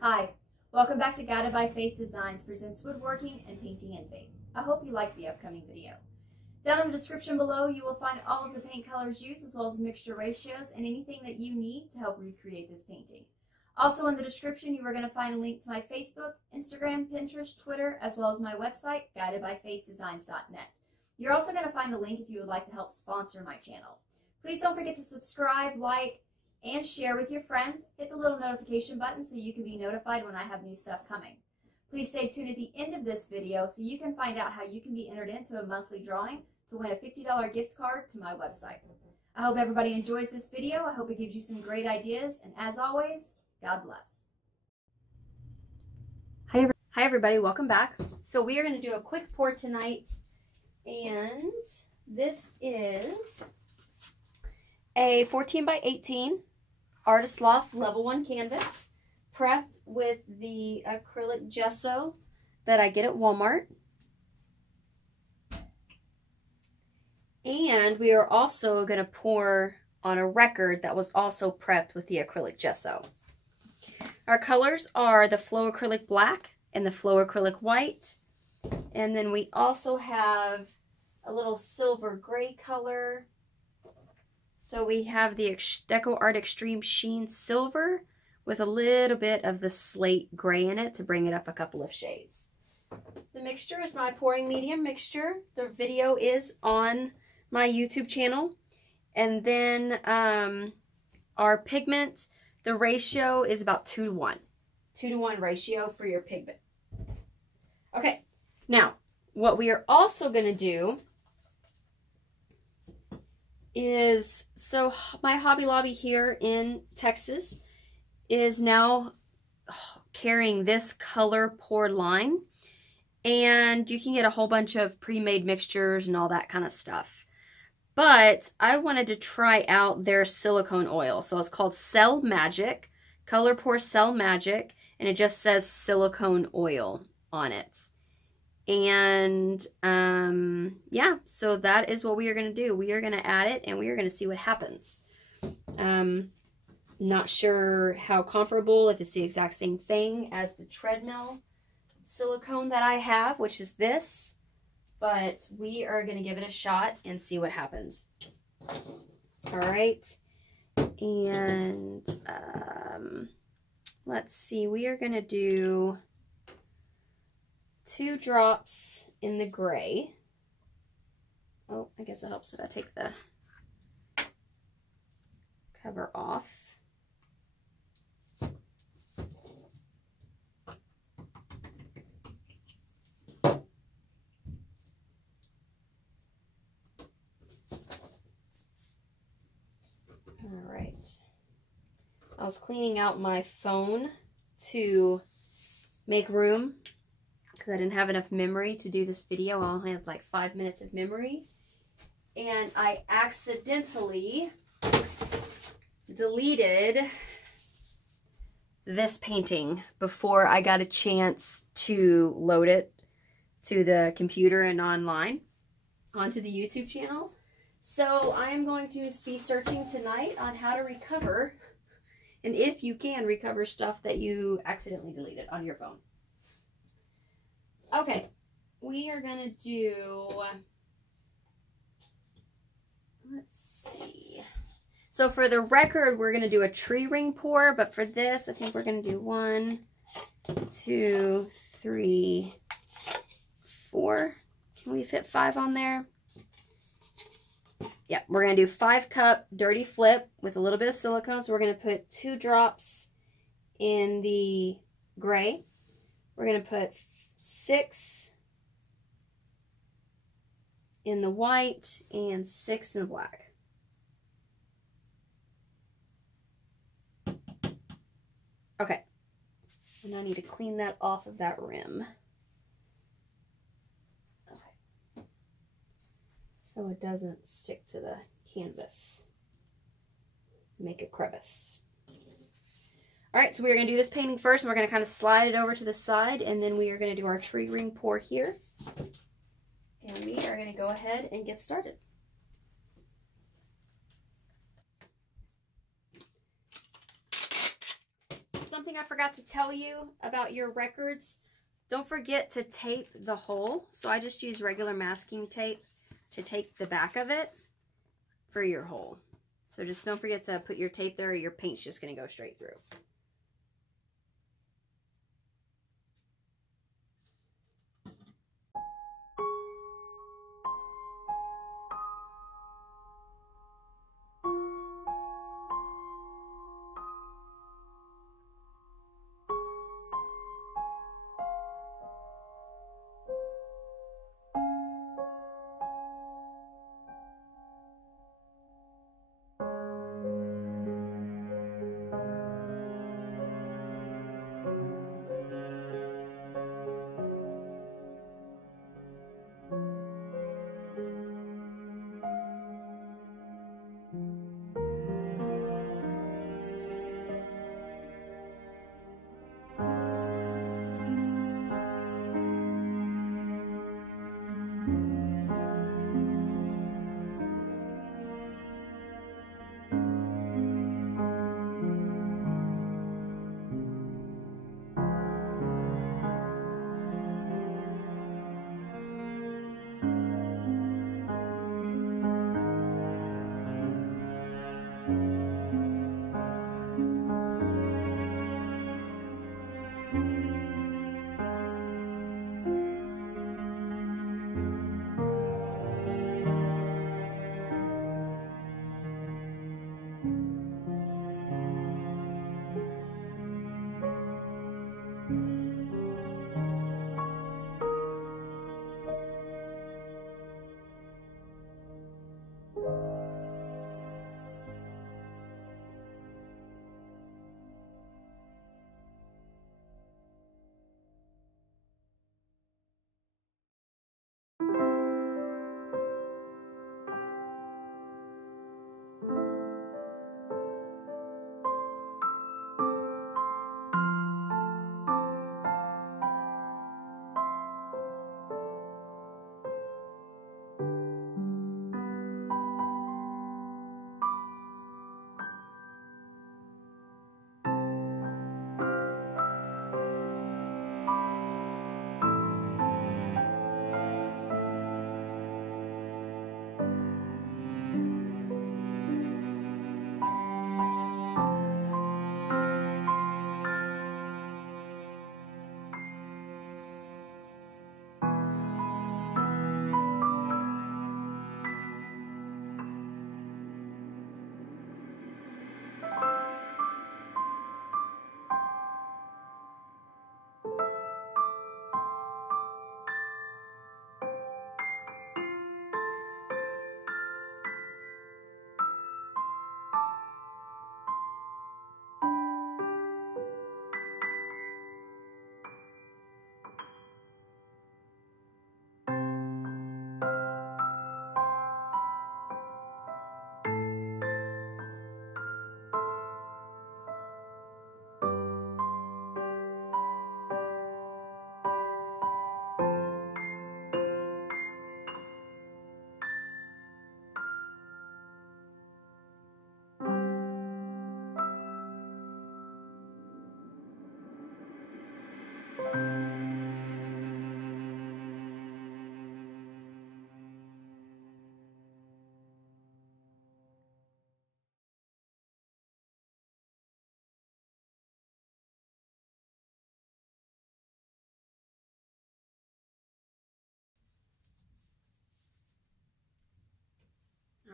Hi, welcome back to Guided by Faith Designs presents woodworking and painting in faith. I hope you like the upcoming video. Down in the description below you will find all of the paint colors used as well as mixture ratios and anything that you need to help recreate this painting. Also in the description you are going to find a link to my Facebook, Instagram, Pinterest, Twitter, as well as my website, guidedbyfaithdesigns.net. You're also going to find a link if you would like to help sponsor my channel. Please don't forget to subscribe, like, and share with your friends. Hit the little notification button so you can be notified when I have new stuff coming. Please stay tuned at the end of this video so you can find out how you can be entered into a monthly drawing to win a $50 gift card to my website. I hope everybody enjoys this video. I hope it gives you some great ideas, and as always, God bless. Hi everybody, welcome back. So we are going to do a quick pour tonight, and this is a 14 by 18 Artist Loft level 1 canvas, prepped with the acrylic gesso that I get at Walmart. And we are also going to pour on a record that was also prepped with the acrylic gesso. Our colors are the Flow Acrylic Black and the Flow Acrylic White. And then we also have a little silver gray color. So we have the DecoArt Extreme Sheen Silver with a little bit of the slate gray in it to bring it up a couple of shades. The mixture is my pouring medium mixture. The video is on my YouTube channel. And then our pigment, the ratio is about 2 to 1. 2 to 1 ratio for your pigment. Okay, now what we are also going to do is, so my Hobby Lobby here in Texas is now carrying this color pour line, and you can get a whole bunch of pre-made mixtures and all that kind of stuff. But I wanted to try out their silicone oil. So it's called Cell Magic, Color Pour Cell Magic, and it just says silicone oil on it. And yeah, so that is what we are going to do. We are going to add it and we are going to see what happens. Not sure how comparable, if it's the exact same thing as the treadmill silicone that I have, which is this, but we are going to give it a shot and see what happens. All right. And let's see, we are going to do 2 drops in the gray. Oh, I guess it helps if I take the cover off. All right. I was cleaning out my phone to make room because I didn't have enough memory to do this video. I only had like 5 minutes of memory. And I accidentally deleted this painting before I got a chance to load it to the computer and online onto the YouTube channel. So I am going to be searching tonight on how to recover, and if you can recover stuff that you accidentally deleted on your phone. Okay, we are going to do, let's see. So for the record, we're going to do a tree ring pour, but for this, I think we're going to do 1, 2, 3, 4. Can we fit 5 on there? Yeah, we're going to do 5-cup dirty flip with a little bit of silicone. So we're going to put 2 drops in the gray. We're going to put 6 in the white and 6 in the black. Okay, and I need to clean that off of that rim. Okay, so it doesn't stick to the canvas, make a crevice. All right, so we're going to do this painting first, and we're going to kind of slide it over to the side, and then we are going to do our tree ring pour here. And we are going to go ahead and get started. thing I forgot to tell you about your records. Don't forget to tape the hole. So I just use regular masking tape to tape the back of it for your hole. So just don't forget to put your tape there or your paint's just going to go straight through.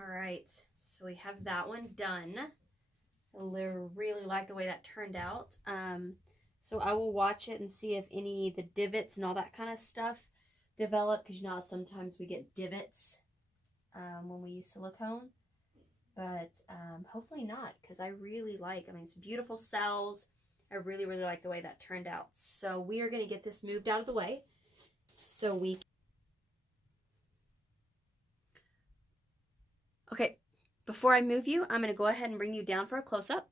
All right, so we have that one done. I really like the way that turned out. So I will watch it and see if any of the divots and all that kind of stuff develop, because you know sometimes we get divots when we use silicone, but hopefully not, because I really like, I mean, it's beautiful cells. I really like the way that turned out. So we are going to get this moved out of the way so we can. Okay, before I move you, I'm going to go ahead and bring you down for a close-up.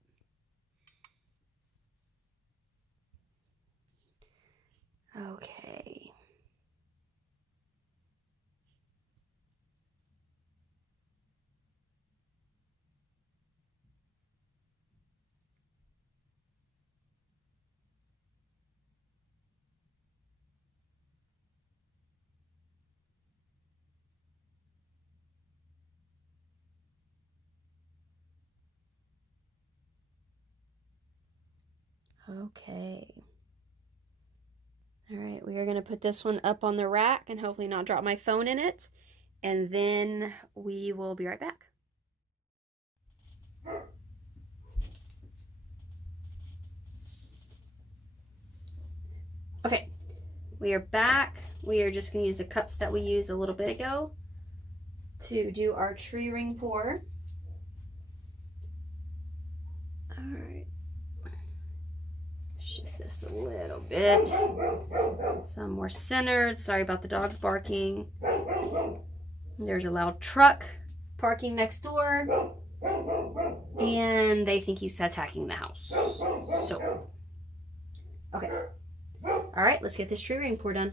Okay. Okay. All right, we are going to put this one up on the rack and hopefully not drop my phone in it. And then we will be right back. Okay, we are back. We are just going to use the cups that we used a little bit ago to do our tree ring pour. All right. Shift this a little bit so I'm more centered. Sorry about the dogs barking. There's a loud truck parking next door, and they think he's attacking the house. So, okay. All right, let's get this tree ring pour done.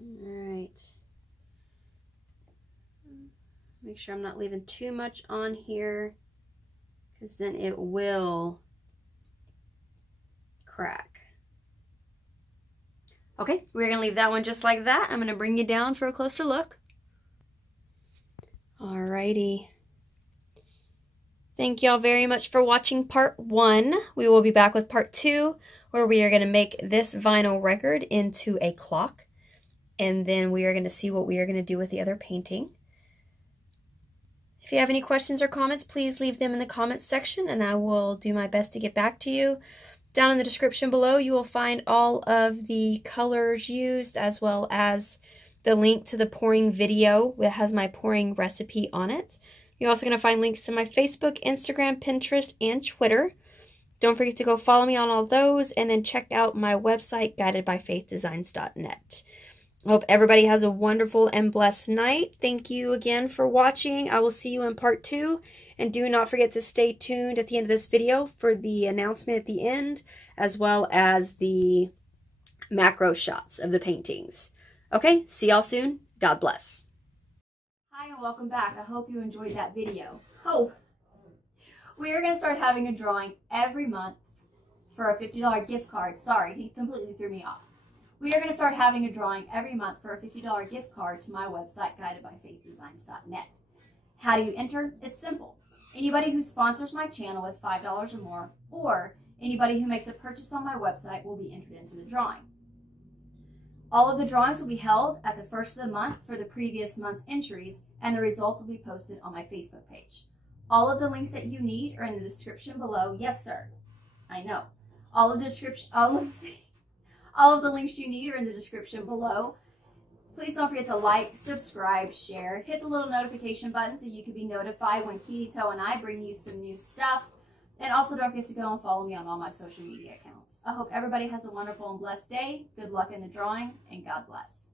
Alright. Make sure I'm not leaving too much on here, because then it will crack. Okay, we're going to leave that one just like that. I'm going to bring you down for a closer look. Alrighty. Thank y'all very much for watching part 1. We will be back with part 2, where we are going to make this vinyl record into a clock. And then we are going to see what we are going to do with the other painting. If you have any questions or comments, please leave them in the comments section, and I will do my best to get back to you. Down in the description below, you will find all of the colors used, as well as the link to the pouring video that has my pouring recipe on it. You're also going to find links to my Facebook, Instagram, Pinterest, and Twitter. Don't forget to go follow me on all those, and then check out my website, guidedbyfaithdesigns.net. I hope everybody has a wonderful and blessed night. Thank you again for watching. I will see you in part 2. And do not forget to stay tuned at the end of this video for the announcement at the end, as well as the macro shots of the paintings. Okay, see y'all soon. God bless. Hi and welcome back. I hope you enjoyed that video. Oh, we are going to start having a drawing every month for a $50 gift card. Sorry, he completely threw me off. We are going to start having a drawing every month for a $50 gift card to my website, guidedbyfaithdesigns.net. How do you enter? It's simple. Anybody who sponsors my channel with $5 or more, or anybody who makes a purchase on my website will be entered into the drawing. All of the drawings will be held at the first of the month for the previous month's entries, and the results will be posted on my Facebook page. All of the links that you need are in the description below. Yes, sir. I know. All of the links you need are in the description below. Please don't forget to like, subscribe, share, hit the little notification button so you can be notified when Kitty and I bring you some new stuff. And also don't forget to go and follow me on all my social media accounts. I hope everybody has a wonderful and blessed day. Good luck in the drawing, and God bless.